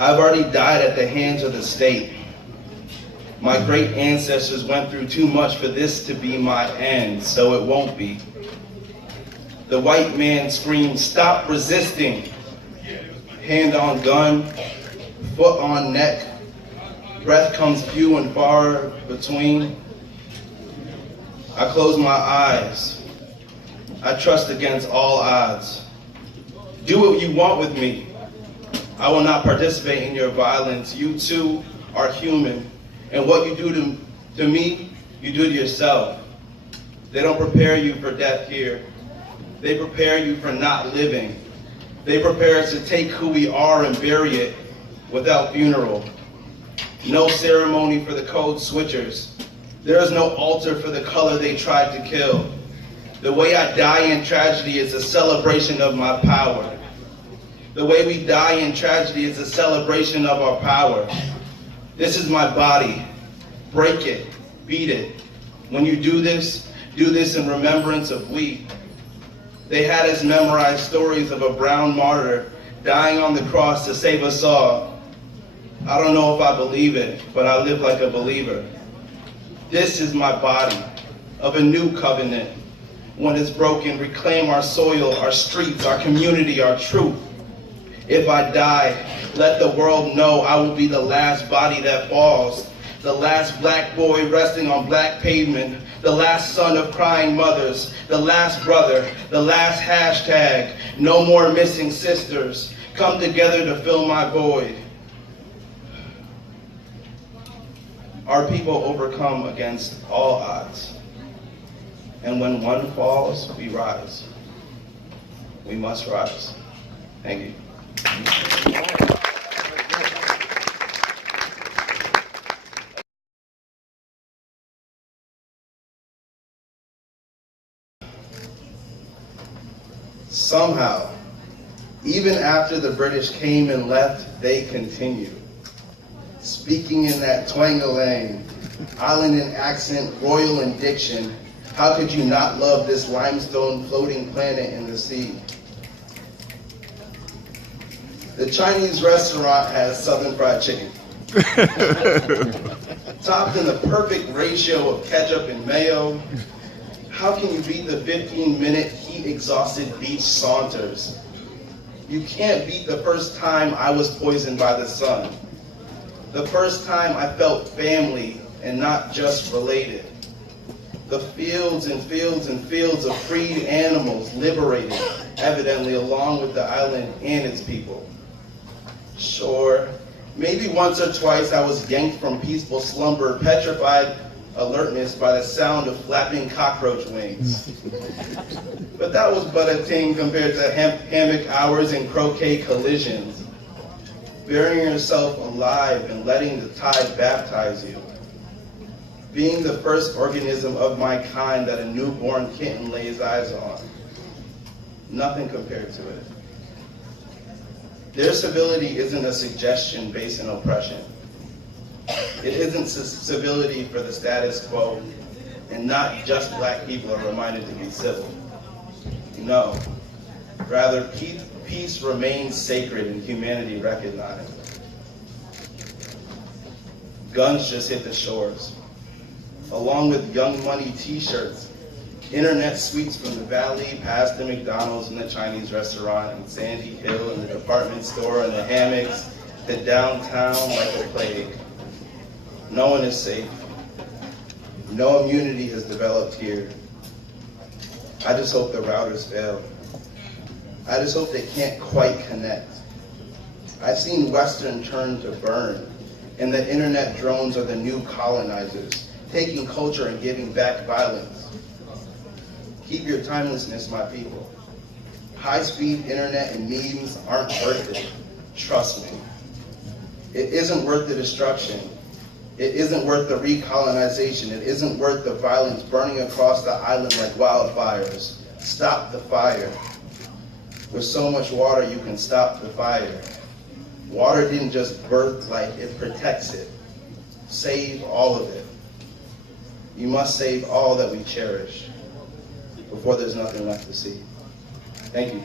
I've already died at the hands of the state. My great ancestors went through too much for this to be my end, so it won't be. The white man screams, "Stop resisting." Hand on gun, foot on neck, breath comes few and far between. I close my eyes. I trust against all odds. Do what you want with me. I will not participate in your violence. You too are human. And what you do to me, you do to yourself. They don't prepare you for death here. They prepare you for not living. They prepare us to take who we are and bury it without funeral. No ceremony for the code switchers. There is no altar for the color they tried to kill. The way I die in tragedy is a celebration of my power. The way we die in tragedy is a celebration of our power. This is my body. Break it, beat it. When you do this in remembrance of we. They had us memorize stories of a brown martyr dying on the cross to save us all. I don't know if I believe it, but I live like a believer. This is my body of a new covenant. When it's broken, reclaim our soil, our streets, our community, our truth. If I die, let the world know I will be the last body that falls, the last black boy resting on black pavement, the last son of crying mothers, the last brother, the last hashtag, no more missing sisters. Come together to fill my void. Our people overcome against all odds. And when one falls, we rise. We must rise. Thank you. Somehow, even after the British came and left, they continued. Speaking in that twangalang, island in accent, royal in diction, how could you not love this limestone floating planet in the sea? The Chinese restaurant has Southern fried chicken. Topped in the perfect ratio of ketchup and mayo. How can you beat the 15-minute heat-exhausted beach saunters? You can't beat the first time I was poisoned by the sun. The first time I felt family and not just related. The fields and fields and fields of freed animals liberated, evidently along with the island and its people. Sure, maybe once or twice I was yanked from peaceful slumber, petrified alertness by the sound of flapping cockroach wings. But that was but a thing compared to hammock hours and croquet collisions. Burying yourself alive and letting the tide baptize you. Being the first organism of my kind that a newborn kitten lays eyes on. Nothing compared to it. Their civility isn't a suggestion based on oppression. It isn't civility for the status quo, and not just black people are reminded to be civil. No, rather peace remains sacred and humanity recognized. Guns just hit the shores, along with Young Money t-shirts, internet suites from the valley past the McDonald's and the Chinese restaurant and Sandy Hill and the department store and the hammocks to downtown like a plague. No one is safe. No immunity has developed here. I just hope the routers fail. I just hope they can't quite connect. I've seen Western turn to burn, and the internet drones are the new colonizers, taking culture and giving back violence. Keep your timelessness, my people. High-speed internet and memes aren't worth it. Trust me. It isn't worth the destruction. It isn't worth the recolonization. It isn't worth the violence burning across the island like wildfires. Stop the fire. With so much water, you can stop the fire. Water didn't just birth life, it protects it. Save all of it. You must save all that we cherish before there's nothing left to see. Thank you.